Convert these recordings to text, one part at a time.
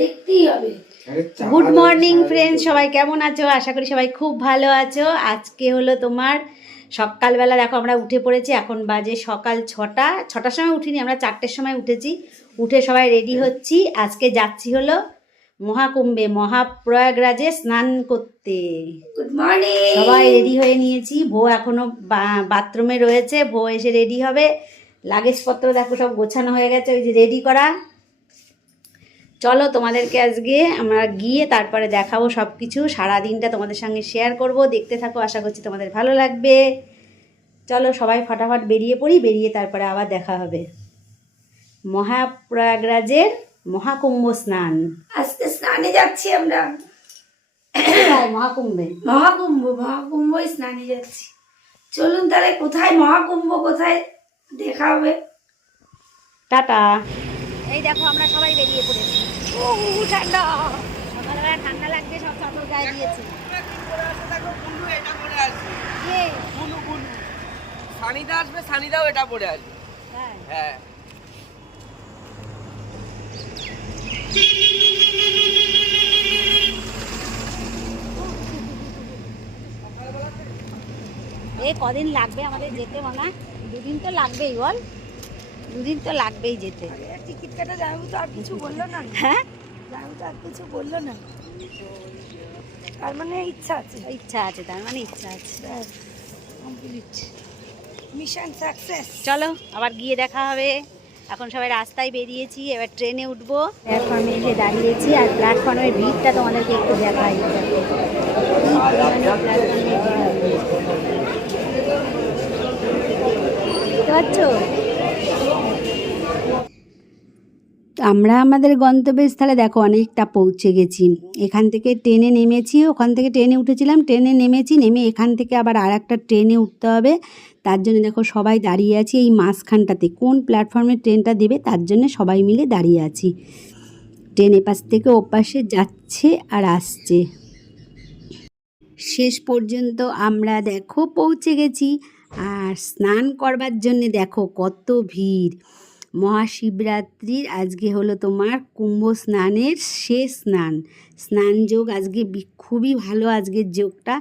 দেখতেই হবে। Good morning friends, সবাই কেমন আছো? আশা করি সবাই খুব ভালো আছো। আজকে হলো তোমার সকালবেলা, দেখো আমরা উঠে পড়েছি। এখন বাজে সকাল 6টার সময় উঠিনি, আমরা 4টের সময় উঠেছি। উঠে সবাই রেডি হচ্ছি। আজকে যাচ্ছি হলো মহাকুম্ভে, মহাপ্রয়াগরাজে স্নান করতে। Good morning. সবাই রেডি হয়ে নিয়েছি। বউ এখনো বাথরুমে রয়েছে, বউ এসে রেডি হবে। লাগেজপত্র দেখো সব গোছানো হয়ে গেছে, ওই যে রেডি করা। চলো তোমাদেরকে আজকে আমরা গিয়ে তারপরে দেখাবো সব কিছু। সারাদিনটা তোমাদের সঙ্গে শেয়ার করব, দেখতে থাকো, আশা করছি তোমাদের ভালো লাগবে। চলো সবাই ফটাফট বেরিয়ে পড়ি, বেরিয়ে তারপরে আবার দেখা হবে। মহাপ্রয়াগরাজের মহাকুম্ভ স্নান। আজকে স্নানে যাচ্ছি আমরা। মহাকুম্ভে মহাকুম্ভ স্নানে যাচ্ছি। চলুন তাহলে, কোথায় মহাকুম্ভ, কোথায় দেখা হবে। টাটা। এই দেখো আমরা সবাই বেরিয়ে পড়েছি। ঠান্ডা, সকালবেলা ঠান্ডা লাগছে, সব চাদর গায়ে দিয়েছি। সানিদা আসবে, সানিদাও এটা পরে আসবে। হ্যাঁ, এ কদিন লাগবে আমাদের যেতে? মনে 2 দিন তো লাগবেই, বল 2 দিন তো লাগবেই যেতে। টিকিট কাটা যাবো তো, আর কিছু বললো না। হ্যাঁ, যাবো তো, আর কিছু বললো না। তার মানে ইচ্ছা আছে। ইচ্ছা আছে, তার মানে ইচ্ছা আছে। Complete, mission success. চলো আবার গিয়ে দেখা হবে। এখন সবাই রাস্তায় বেরিয়েছি, এবার ট্রেনে উঠবো। প্ল্যাটফর্মে এসে দাঁড়িয়েছি, আর প্ল্যাটফর্মের ভিড়টা তোমাদেরকে একটু দেখাই। বুঝতে পারছো? আমরা আমাদের গন্তব্যস্থলে দেখো অনেকটা পৌঁছে গেছি। এখান থেকে ট্রেনে নেমেছি, ওখান থেকে ট্রেনে উঠেছিলাম, ট্রেনে নেমেছি, নেমে এখান থেকে আবার আর একটা ট্রেনে উঠতে হবে। তার জন্য দেখো সবাই দাঁড়িয়ে আছি এই মাঝখানটাতে। কোন প্ল্যাটফর্মে ট্রেনটা দেবে তার জন্য সবাই মিলে দাঁড়িয়ে আছি। ট্রেন এপাশ থেকে ওপাশে যাচ্ছে আর আসছে। শেষ পর্যন্ত আমরা দেখো পৌঁছে গেছি। আর স্নান করবার জন্যে দেখো কত ভিড়। মহাশিবরাত্রির আজকে হলো তোমার কুম্ভ স্নানের শেষ স্নান যোগ। আজকে খুবই ভালো আজকের যোগটা।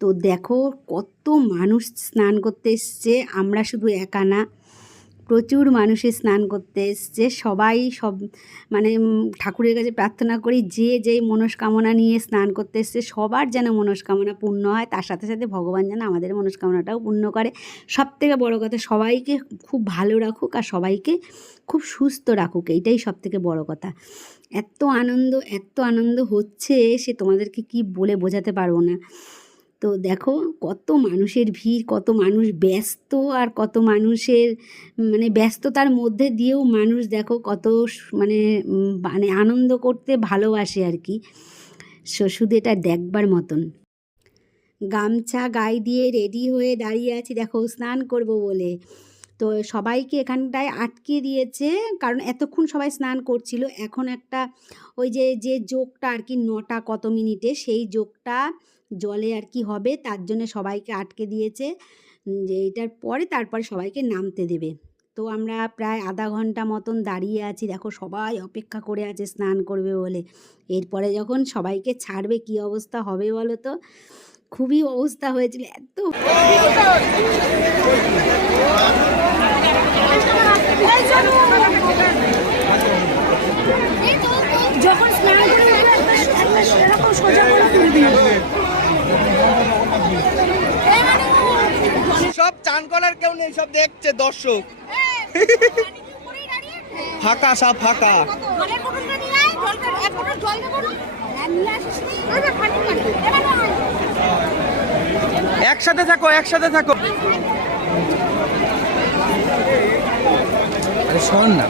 তো দেখো কত মানুষ স্নান করতে এসছে। আমরা শুধু একা না, প্রচুর মানুষের স্নান করতে এসছে। সবাই সব মানে ঠাকুরের কাছে প্রার্থনা করি, যে যেই মনস্কামনা নিয়ে স্নান করতে এসছে সবার যেন মনস্কামনা পূর্ণ হয়। তার সাথে সাথে ভগবান যেন আমাদের মনস্কামনাটাও পূর্ণ করে। সবথেকে বড় কথা, সবাইকে খুব ভালো রাখুক আর সবাইকে খুব সুস্থ রাখুক, এইটাই সবথেকে বড় কথা। এত আনন্দ হচ্ছে, সে তোমাদেরকে কি বলে বোঝাতে পারবো না। তো দেখো কত মানুষের ভিড়, কত মানুষ ব্যস্ত, আর কত মানুষের মানে ব্যস্ততার মধ্যে দিয়েও মানুষ দেখো কত মানে আনন্দ করতে ভালোবাসে আর কি। শুধু এটা দেখবার মতন। গামছা গায়ে দিয়ে রেডি হয়ে দাঁড়িয়ে আছি দেখো স্নান করব বলে। তো সবাইকে এখানটায় আটকে দিয়েছে, কারণ এতক্ষণ সবাই স্নান করছিল। এখন একটা ওই যে যোগটা আর কি 9টা কত মিনিটে, সেই যোগটা জলে আর কি হবে, তার জন্য সবাইকে আটকে দিয়েছে যে এটার পরে তারপরে সবাইকে নামতে দেবে। তো আমরা প্রায় আধা ঘন্টা মতন দাঁড়িয়ে আছি, দেখো সবাই অপেক্ষা করে আছে স্নান করবে বলে। এরপরে যখন সবাইকে ছাড়বে কি অবস্থা হবে বলো তো? খুবই অবস্থা হয়েছিল। এত যখন স্নান করে এরকম সোজা করে তুলবি। সব চান করার কেউ নেই, সব দেখছে দর্শক। ফাঁকা, সব ফাঁকা। একসাথে থাকো, একসাথে থাকো। আরে শোন না,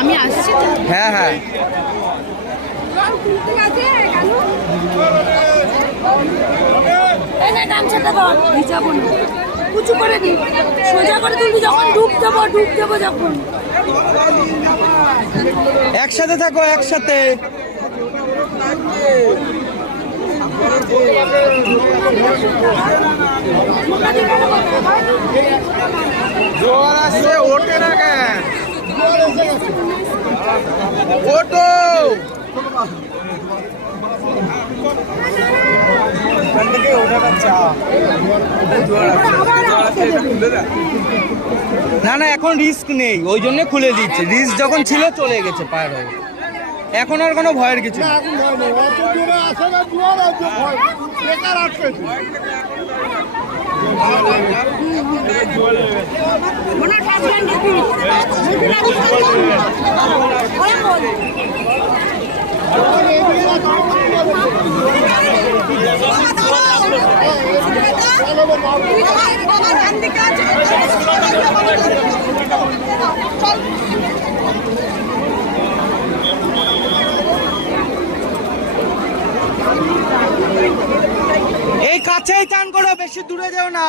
আমি আসছি তো। হ্যাঁ হ্যাঁ, উঁচু করে দিই, সোজা করে তুলবি যখন ডুব দেবো যখন। একসাথে থাকো, একসাথে। জোয়ার আসছে, ওঠে না কেন? ওটো না না, এখন রিস্ক নেই, ওই জন্য খুলে দিচ্ছে। রিস্ক যখন ছিল চলে গেছে পার হয়ে, এখন আর কোনো ভয়ের কিছু নেই। এই কাছেই চান করো, বেশি দূরে যাও না।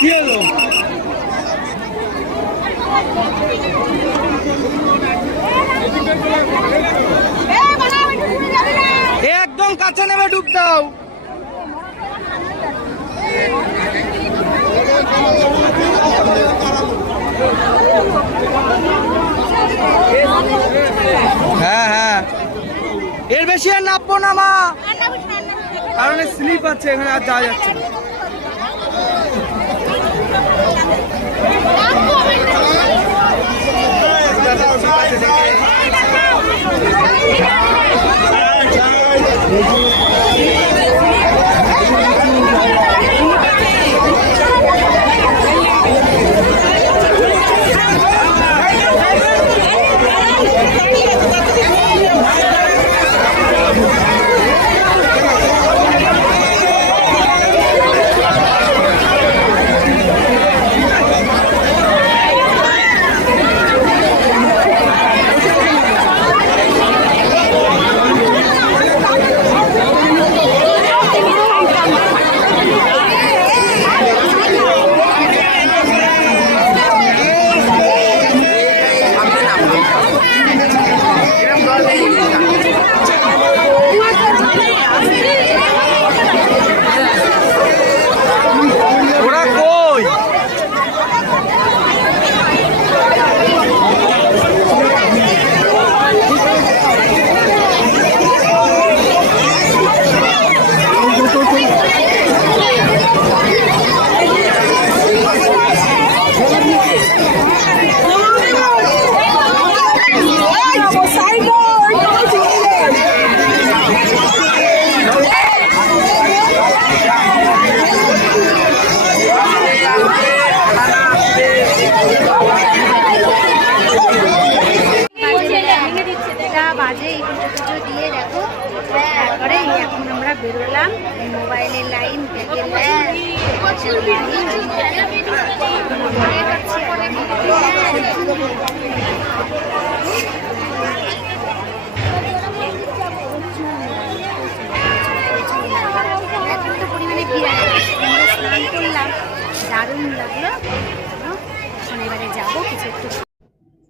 কি হলো? একদম কাছে নেমে ডুব দাও। হ্যাঁ হ্যাঁ, এর বেশি আর নামবো না মা, কারণ স্লিপ আছে এখানে, আর যাওয়া যাচ্ছে না। বেরোলাম, মোবাইলের লাইন, ব্যাগের লাইন, এত পরিমাণে ভিড় আছে। স্নান করলাম, দারুণ লাগলো। এখন এবারে যাবো কিছু একটু।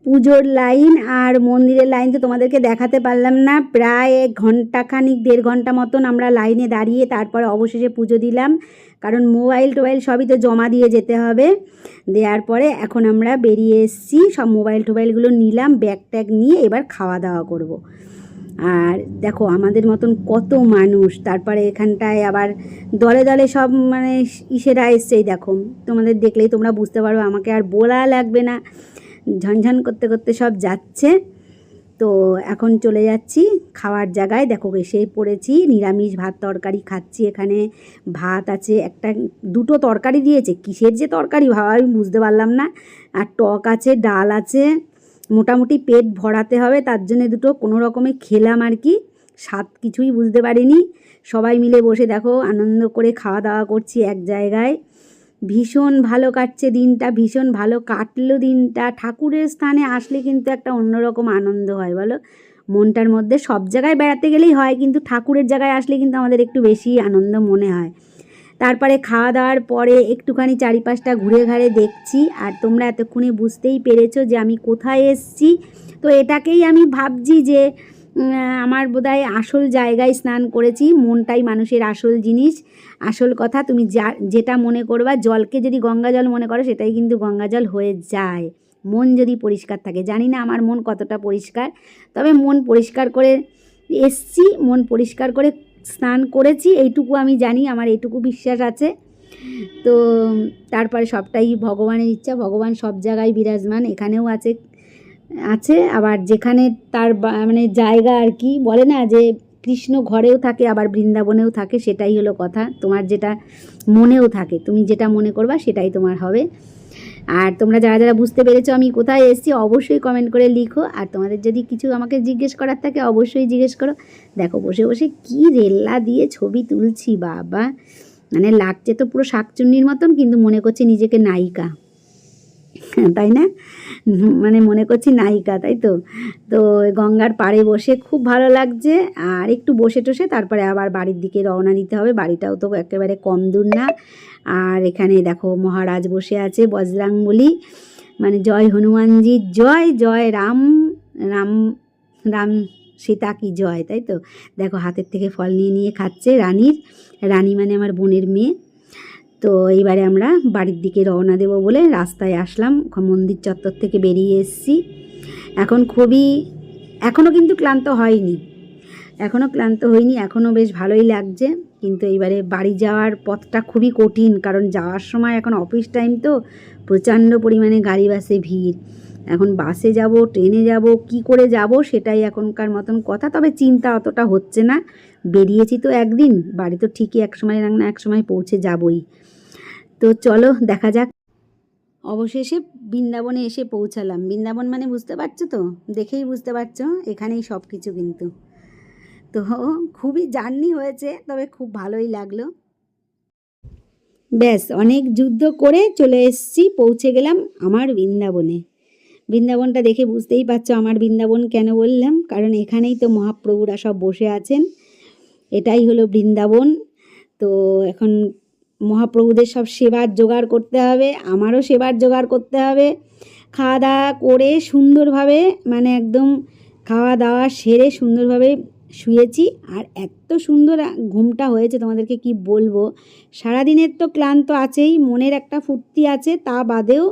পুজোর লাইন আর মন্দিরের লাইন তো তোমাদেরকে দেখাতে পারলাম না। প্রায় 1 ঘন্টাখানিক 1.5 ঘন্টা মতন আমরা লাইনে দাঁড়িয়ে তারপরে অবশেষে পুজো দিলাম, কারণ মোবাইল টোবাইল সবই তো জমা দিয়ে যেতে হবে। দেওয়ার পরে এখন আমরা বেরিয়ে এসেছি, সব মোবাইল টোবাইলগুলো নিলাম, ব্যাগ ট্যাগ নিয়ে এবার খাওয়া দাওয়া করব। আর দেখো আমাদের মতন কত মানুষ, তারপরে এখানটায় আবার দলে দলে সব মানে ইসেরা এসছেই, দেখো তোমাদের দেখলেই তোমরা বুঝতে পারবে, আমাকে আর বলা লাগবে না, ঝনঝন করতে করতে সব যাচ্ছে। তো এখন চলে যাচ্ছি খাওয়ার জায়গায়। দেখো এসেই পড়েছি, নিরামিষ ভাত তরকারি খাচ্ছি। এখানে ভাত আছে, দুটো তরকারি দিয়েছে, কিসের যে তরকারি ভাবা আমি বুঝতে পারলাম না। আর টক আছে, ডাল আছে, মোটামুটি পেট ভরাতে হবে, তার জন্য দুটো কোনো রকমে খেলাম আর কি। স্বাদ কিছুই বুঝতে পারিনি। সবাই মিলে বসে দেখো আনন্দ করে খাওয়া দাওয়া করছি এক জায়গায়। ভীষণ ভালো কাটছে দিনটা, ভীষণ ভালো কাটলো দিনটা। ঠাকুরের স্থানে আসলে কিন্তু একটা অন্যরকম আনন্দ হয় বলো, মনটার মধ্যে। সব জায়গায় বেড়াতে গেলেই হয়, কিন্তু ঠাকুরের জায়গায় আসলে কিন্তু আমাদের একটু বেশি আনন্দ মনে হয়। তারপরে খাওয়া দাওয়ার পরে একটুখানি চারিপাশটা ঘুরে ঘাড়ে দেখছি। আর তোমরা এতক্ষণে বুঝতেই পেরেছো যে আমি কোথায় এসছি। তো এটাকেই আমি ভাবছি যে আমার বোধহয় আসল জায়গায় স্নান করেছি। মনটাই মানুষের আসল জিনিস, আসল কথা। তুমি যেটা মনে করবা, জলকে যদি গঙ্গা জল মনে করো সেটাই কিন্তু গঙ্গা জল হয়ে যায়, মন যদি পরিষ্কার থাকে। জানি না আমার মন কতটা পরিষ্কার, তবে মন পরিষ্কার করে এসছি, মন পরিষ্কার করে স্নান করেছি, এইটুকু আমি জানি, আমার এইটুকু বিশ্বাস আছে। তো তারপরে সবটাই ভগবানের ইচ্ছা, ভগবান সব জায়গায় বিরাজমান, এখানেও আছে আবার যেখানে তার মানে জায়গা আর কি, বলে না যে কৃষ্ণ ঘরেও থাকে আবার বৃন্দাবনেও থাকে, সেটাই হলো কথা। তোমার যেটা মনেও থাকে, তুমি যেটা মনে করবা সেটাই তোমার হবে। আর তোমরা যারা যারা বুঝতে পেরেছো আমি কোথায় এসেছি অবশ্যই কমেন্ট করে লিখো। আর তোমাদের যদি কিছু আমাকে জিজ্ঞেস করার থাকে অবশ্যই জিজ্ঞেস করো। দেখো বসে বসে কি রেল্লা দিয়ে ছবি তুলছি বাবা, মানে লাগছে তো পুরো শাকচুন্নির মতন, কিন্তু মনে করছি নিজেকে নায়িকা, তাই না? মানে মনে করছি নায়িকা, তাই তো। তো গঙ্গার পাড়ে বসে খুব ভালো লাগছে। আর একটু বসে টসে তারপরে আবার বাড়ির দিকে রওনা দিতে হবে। বাড়িটাও তো একেবারে কম দূর না। আর এখানে দেখো মহারাজ বসে আছে, বজরাঙ্গবলী, মানে জয় হনুমানজি জয়, জয় রাম রাম রাম সীতা কি জয়, তাই তো। দেখো হাতের থেকে ফল নিয়ে নিয়ে খাচ্ছে রানী মানে আমার বোনের মেয়ে। তো এইবারে আমরা বাড়ির দিকে রওনা দেব বলে রাস্তায় আসলাম, মন্দির চত্বর থেকে বেরিয়ে এসেছি। এখনও কিন্তু ক্লান্ত হয়নি, এখনও বেশ ভালোই লাগছে। কিন্তু এইবারে বাড়ি যাওয়ার পথটা খুবই কঠিন, কারণ যাওয়ার সময় এখন অফিস টাইম তো প্রচণ্ড পরিমাণে গাড়ি বাসে ভিড়। এখন বাসে যাব, ট্রেনে যাব, কি করে যাব সেটাই এখনকার মতন কথা। তবে চিন্তা অতটা হচ্ছে না, বেরিয়েছি তো একদিন, বাড়ি তো ঠিকই একসময় না একসময় পৌঁছে যাবই। তো চলো দেখা যাক। অবশেষে বৃন্দাবনে এসে পৌঁছালাম। বৃন্দাবন মানে বুঝতে পারছো তো, দেখেই বুঝতে পারছো এখানেই সব কিছু। কিন্তু তো খুবই জার্নি হয়েছে, তবে খুব ভালোই লাগলো। ব্যাস অনেক যুদ্ধ করে চলে এসেছি, পৌঁছে গেলাম আমার বৃন্দাবনে। বৃন্দাবনটা দেখে বুঝতেই পারছো আমার বৃন্দাবন কেন বললাম, কারণ এখানেই তো মহাপ্রভুরা সব বসে আছেন, এটাই হলো বৃন্দাবন। তো এখন মহাপ্রভুদের সব সেবার জোগাড় করতে হবে, আমারও সেবার জোগাড় করতে হবে। খাওয়া দাওয়া করে সুন্দরভাবে, মানে একদম খাওয়া দাওয়া সেরে সুন্দরভাবে শুয়েছি। আর এত সুন্দর ঘুমটা হয়েছে তোমাদেরকে কি বলবো। সারাদিনের তো ক্লান্ত আছেই, মনের একটা ফুর্তি আছে, তা বাদেও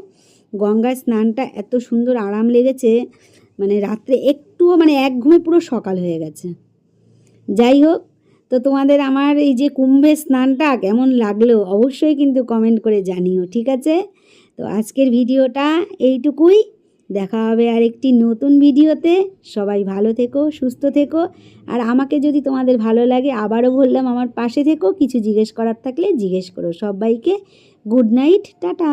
গঙ্গায় স্নানটা এত সুন্দর আরাম লেগেছে, মানে রাত্রে একটুও, মানে এক ঘুমে পুরো সকাল হয়ে গেছে। যাই হোক, তো তোমাদের আমার এই যে কুম্ভের স্নানটা কেমন লাগলো অবশ্যই কিন্তু কমেন্ট করে জানিও, ঠিক আছে? তো আজকের ভিডিওটা এইটুকুই, দেখা হবে আরেকটি নতুন ভিডিওতে। সবাই ভালো থেকো, সুস্থ থেকো। আর আমাকে যদি তোমাদের ভালো লাগে, আবারও বললাম আমার পাশে থেকো, কিছু জিজ্ঞেস করার থাকলে জিজ্ঞেস করো। সবাইকে গুড নাইট, টাটা।